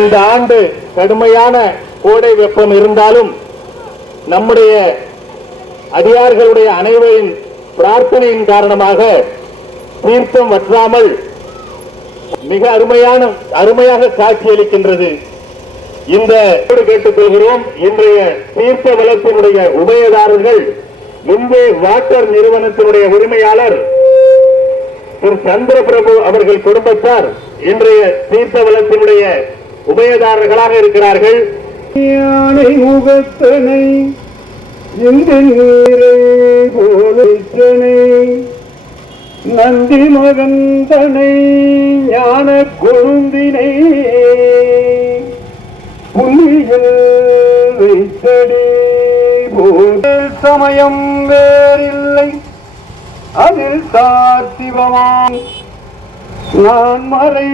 இந்த ஆண்டு கடுமையான கோடை வெப்பம் இருந்தாலும் நம்முடைய அடியார்களுடைய அனைவரின் பிரார்த்தனையின் காரணமாக தீர்த்தம் வற்றாமல் மிக அருமையான அருமையாக காட்சியளிக்கின்றது இந்த கேட்டுக்கொள்கிறோம். இன்றைய தீர்த்த வளத்தினுடைய உபயதாரர்கள் முன்பே வாட்டர் நிறுவனத்தினுடைய உரிமையாளர் திரு சந்திரபிரபு அவர்கள் குடும்பத்தார் இன்றைய தீர்த்த வளத்தினுடைய உபயதாரர்களாக இருக்கிறார்கள். யானை முகத்தனை இந்த நீரை போலனை நந்தி மகந்தனை ஞான கொழுந்தினை புள்ளியில் வைத்தடி போல் சமயம் வேறில்லை அதில் சாத்திவமாம் நான் மறை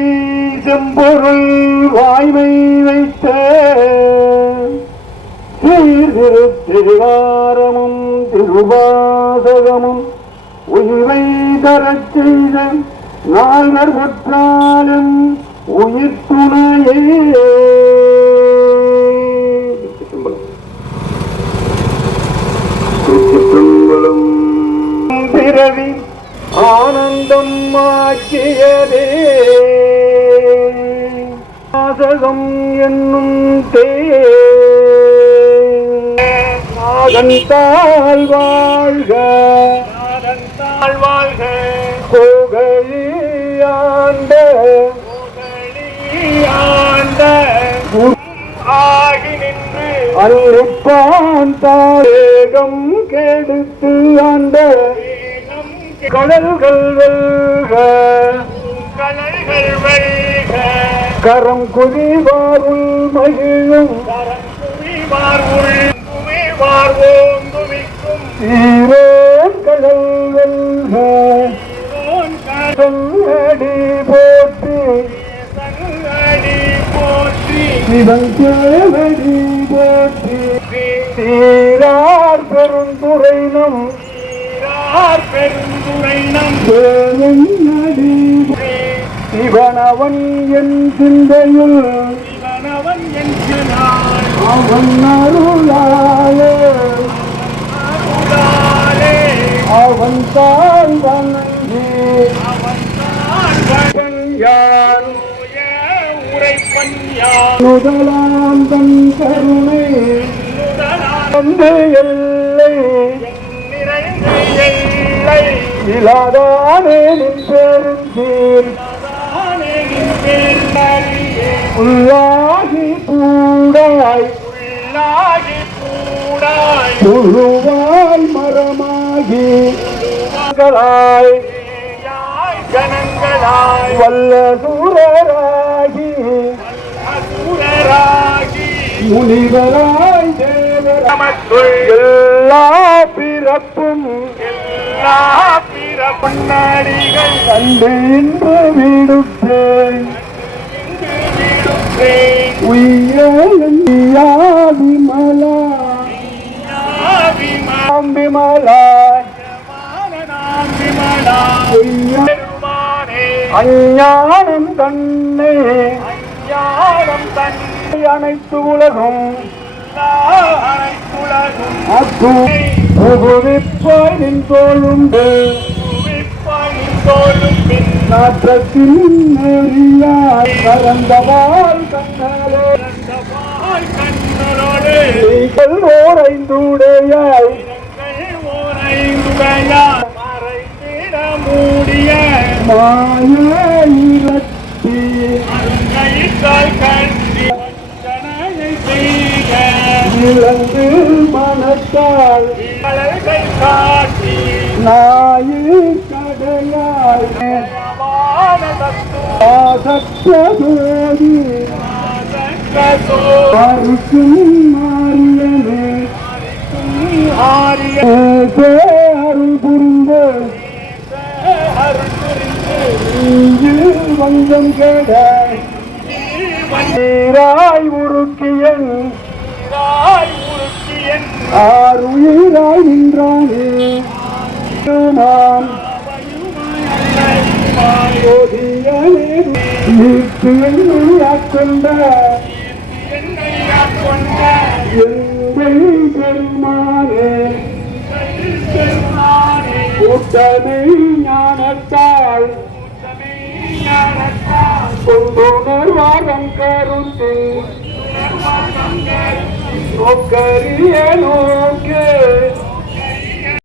செம்பொருள் வாய்மை வைத்த சீர்திரு திருவாரமும் திருவாசகமும் உயிரை தரச் செய்த நால்வர் முற்றாலும் உயிர் துணையே. திருச்சிற்றம்பலம். பிறவி ஆனந்தம் ஆக்கியதே வாசகம் என்னும் தே. நாகந்தாள் வாழ்க. வாழ்க. புகழியாண்ட புகழியாண்ட ஆகி நின்று. அல்லிப்பான் தாகம் கெடுத்து ஆண்ட. கடல்கள் வெல்க. கடல்கள் வெல்க. கரம் மகிழும். குவிவாருள் குவிக்கும் ஈரோன் கடல் வெல்க. சங்கடி போற்றி. சிவன் சேவடி போற்றி. சீரார் பெருந்துரைனம் சீரார் பெருந்துரைனம் சேவடி சிவனவன் என் சிந்தையுள் சிவனவன் என் அவன் அருளாலே. அவன் தான் வணங்கி. யார் முதலாம் தன் கருணை. வந்து எல்லை இலாதானே நின் பெருந்தீர் உள்ளாகி பூடாய் புழுவாய் மரமாகி. களாய் கணங்களாய் வல்ல சூரராகி. முனிவராய் தேவரமக்குள் எல்லா பிறப்பும் எல்லா பிற பொன்னாடிகள் கண்டு இன்று விடுப்பேன். உய்யாவிமலா விமலா அஞ்ஞானம் தன்னை. அஞ்ஞானம் தன்னை. அனைத்து உலகம். அனைத்து புகுவிப்பாய் நின் தோளுண்டு நாற்றத்தின் நெறியாய் கலந்தவால் கண்ணாலே நீங்கள் ஓரைந்துடையாய். இழந்து மனத்தால் நாயு கடையாய். ஆசற்றபோதி அருக்கும் மாறியனே ஏசே அருள் புரிந்து. இங்கு கேட உருக்கியன். ஆறுயிராய் நின்றானே. நான் ஈர்த்து என்னையாக் கொண்ட எந்தை பெருமானே. கூட்டமை ஞானத்தால் நோக்கரிய நோக்கு